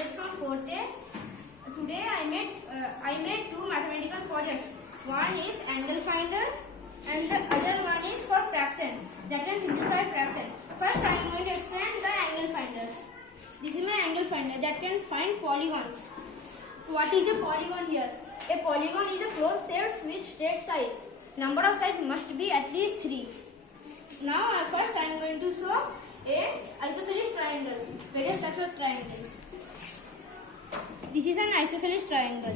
Tejas from 4th A. Today I made two mathematical projects. One is angle finder and the other one is for fraction that can simplify fraction. First I am going to explain the angle finder. This is my angle finder that can find polygons. What is a polygon here? A polygon is a closed set with straight sides. Number of sides must be at least 3. Now first I am going to show a isosceles triangle. Various types of triangle. This is an isosceles triangle.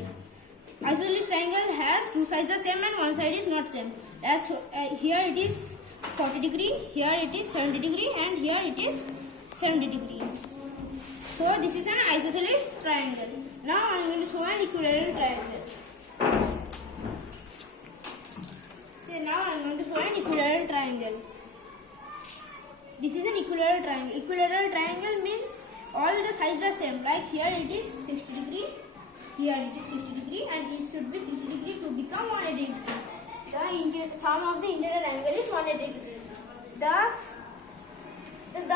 Isosceles triangle has two sides are same and one side is not same. As here it is 40 degree, here it is 70 degree, and here it is 70 degree. So this is an isosceles triangle. Now I am going to show an equilateral triangle. Okay, now I am going to show an equilateral triangle. This is an equilateral triangle. Equilateral triangle means all the sides are same. Like here it is 60 degree, here it is 60 degree, and it should be 60 degree to become 180 degree. The sum of the interior angle is 180 degree. The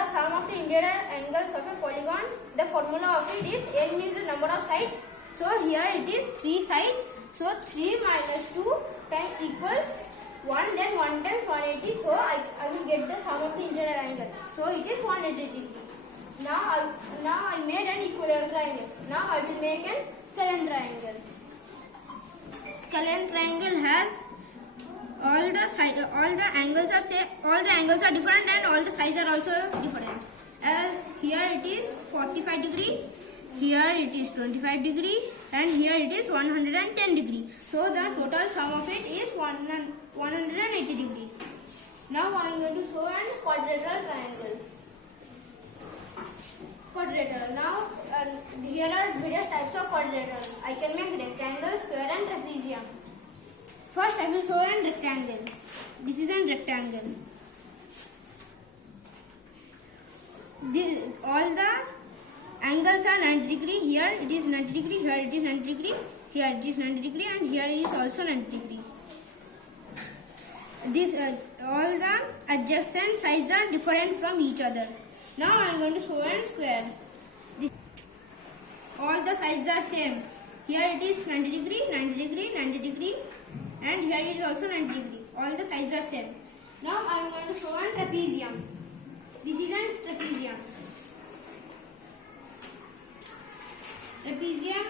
sum of the interior angles of a polygon, the formula of it is n means the number of sides. So here it is 3 sides. So 3 minus 2 times equals 1, then 1 times 180. So I will get the sum of the interior angle. So it is 180 degree. Now I made an equilateral triangle. Now I will make a scalene triangle. Scalene triangle has all the angles are same, all the angles are different, and all the sides are also different. As here it is 45 degree, here it is 25 degree, and here it is 110 degree. So the total sum of it is 180 degree. Now I am going to show an quadrilateral triangle. Quadrilateral. Now here are various types of quadrilateral. I can make rectangle, square, and trapezium. First I will show an rectangle. This is a rectangle. All the angles are 90 degree. Here it is 90 degree, here it is 90 degree, here it is 90 degree, and here is also 90 degree. All the adjacent sides are different from each other. Now I am going to show a square. All the sides are same. Here it is 90 degree, 90 degree, 90 degree, and here it is also 90 degree. All the sides are same. Now I am going to show a trapezium. This is a trapezium. Trapezium,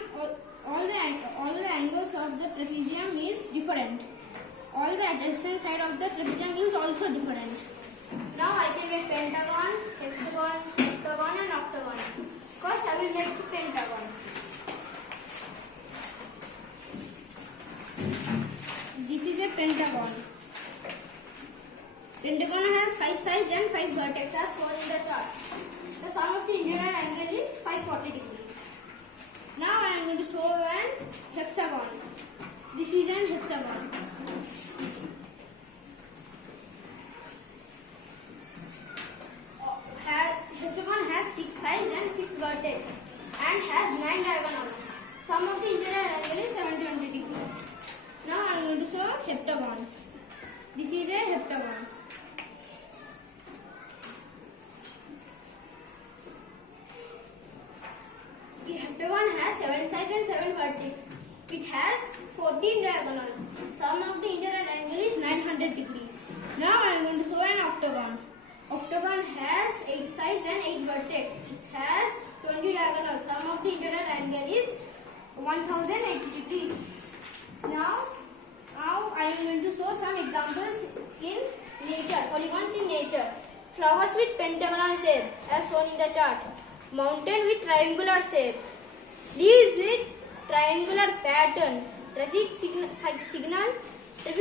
all the angles of the trapezium is different. All the adjacent side of the trapezium is also different. Now I can make pentagon, hexagon, octagon, and octagon. First I will make the pentagon. This is a pentagon. Pentagon has 5 sides and 5 vertices as shown in the chart. The sum of the interior angle is 540 degrees. Now I am going to show an hexagon. This is an hexagon. Hexagon has 6 sides and 6 vertices and has 9 diagonals. Sum of the interior angle is 720 degrees. Now I am going to show heptagon. This is a heptagon. The heptagon has 7 sides and 7 vertices. It has 14 diagonals. Sum of the interior angle is 900 degrees. Now I am going to show an octagon. Octagon has 8 sides and 8 vertices. It has 20 diagonals. Sum of the interior angle is 1080 degrees. Now I am going to show some examples in nature, polygons in nature. Flowers with pentagonal shape as shown in the chart. Mountain with triangular shape. Leaves with triangular pattern. Traffic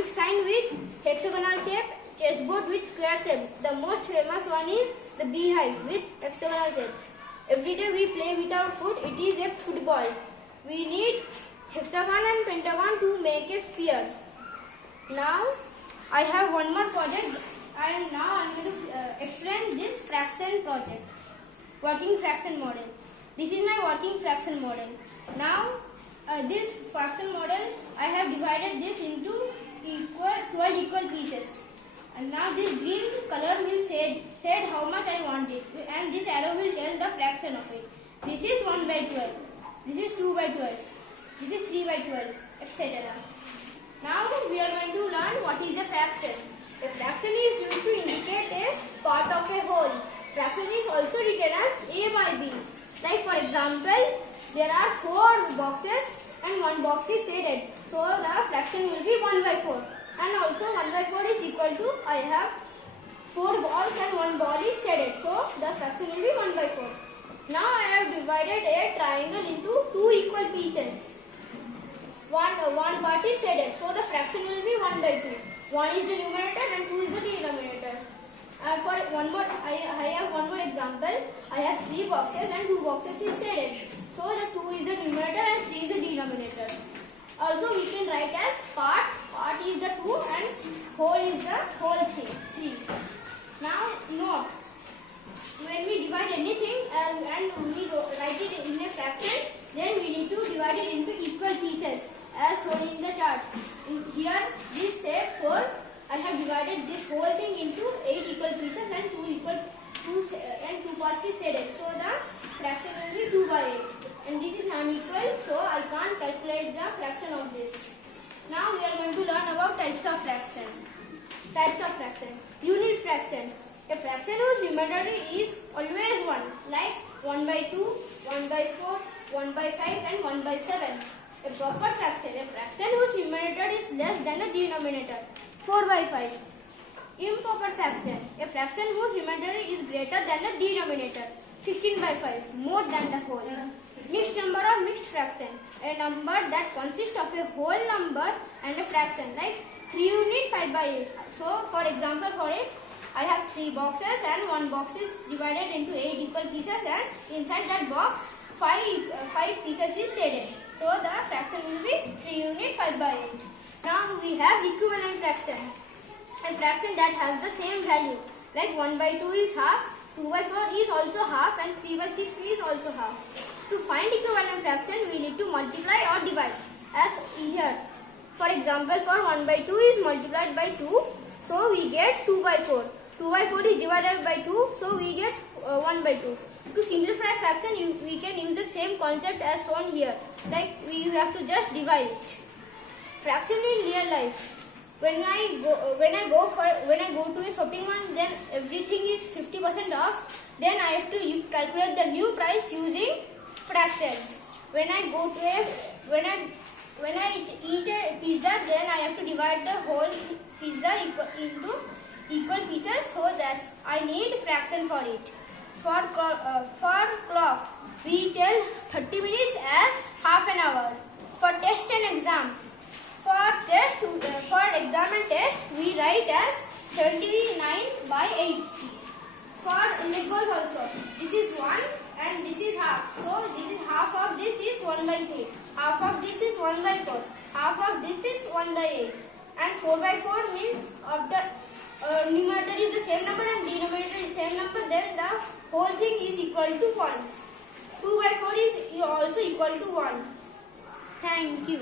sign with hexagonal shape. Chessboard with square shape. The most famous one is the beehive with hexagonal shape. Every day we play with our foot. It is a football. We need hexagon and pentagon to make a sphere. Now I have one more project, and now I am going to explain this fraction project. Working fraction model. This is my working fraction model. Now this fraction model, I have divided this into 12 equal pieces. And now this green color will say how much I want it, and this arrow will tell the fraction of it. This is 1 by 12. This is 2 by 12. This is 3 by 12, etc. Now we are going to learn what is a fraction. A fraction is used to indicate a part of a whole. Fraction is also written as A by B. Like for example, there are 4 boxes and 1 box is shaded. So the fraction will be 1 by 4. And also 1 by 4 is equal to, I have 4 balls and 1 ball is shaded. So the fraction will be 1 by 4. Now I have divided a triangle into 2 equal pieces. One part is shaded. So the fraction will be 1 by 2. 1 is the numerator and 2 is the denominator. For one more, I have one more example. I have 3 boxes and 2 boxes is shaded. So the 2 is the numerator and 3 is the denominator. Also we can write as part is the 2 and whole is the whole thing, 3. Now note, when we divide anything and we write it in a fraction, then we need to divide it into equal pieces as shown in the chart. Here this shape shows I have divided this whole thing into 8 equal pieces and 2 parts is shaded. So the fraction will be 2 by 8. And this is unequal, so I can't calculate the fraction of this. Now we are going to learn about types of fraction. Types of fraction. Unit fraction. A fraction whose remainder is always 1, like 1 by 2, 1 by 4, 1 by 5 and 1 by 7. A proper fraction. A fraction whose remainder is less than the denominator, 4 by 5. Improper fraction. A fraction whose remainder is greater than the denominator, 16 by 5, more than the whole. Mixed number or mixed fraction. A number that consists of a whole number and a fraction, like 3 unit 5 by 8. So for example, for it, I have 3 boxes and 1 box is divided into 8 equal pieces and inside that box 5 pieces is shaded. So the fraction will be 3 unit 5 by 8. Now we have equivalent fraction. A fraction that has the same value, like 1 by 2 is half, 2 by 4 is also half and 3 by 6 is also half. To find equivalent fraction, we need to multiply or divide as here. For example, for 1 by 2 is multiplied by 2, so we get 2 by 4. 2 by 4 is divided by 2, so we get 1 by 2. To simplify fraction, we can use the same concept as shown here. Like we have to just divide it. Fraction in real life. When I go to a shopping mall, then everything is 50% off. Then I have to calculate the new price using fractions. When I eat a pizza, then I have to divide the whole pizza into equal pieces, so that I need fraction for it. For clock, we tell 30 minutes as half an hour. For test and exam, for exam and test, we write as 79 by 80. For equals also, this is 1 and this is half. So this is half of this is 1 by 3. Half of this is 1 by 4. Half of this is 1 by 8. And 4 by 4 means of the numerator is the same number and denominator is same number, then the whole thing is equal to 1. 2 by 4 is also equal to 1. Thank you.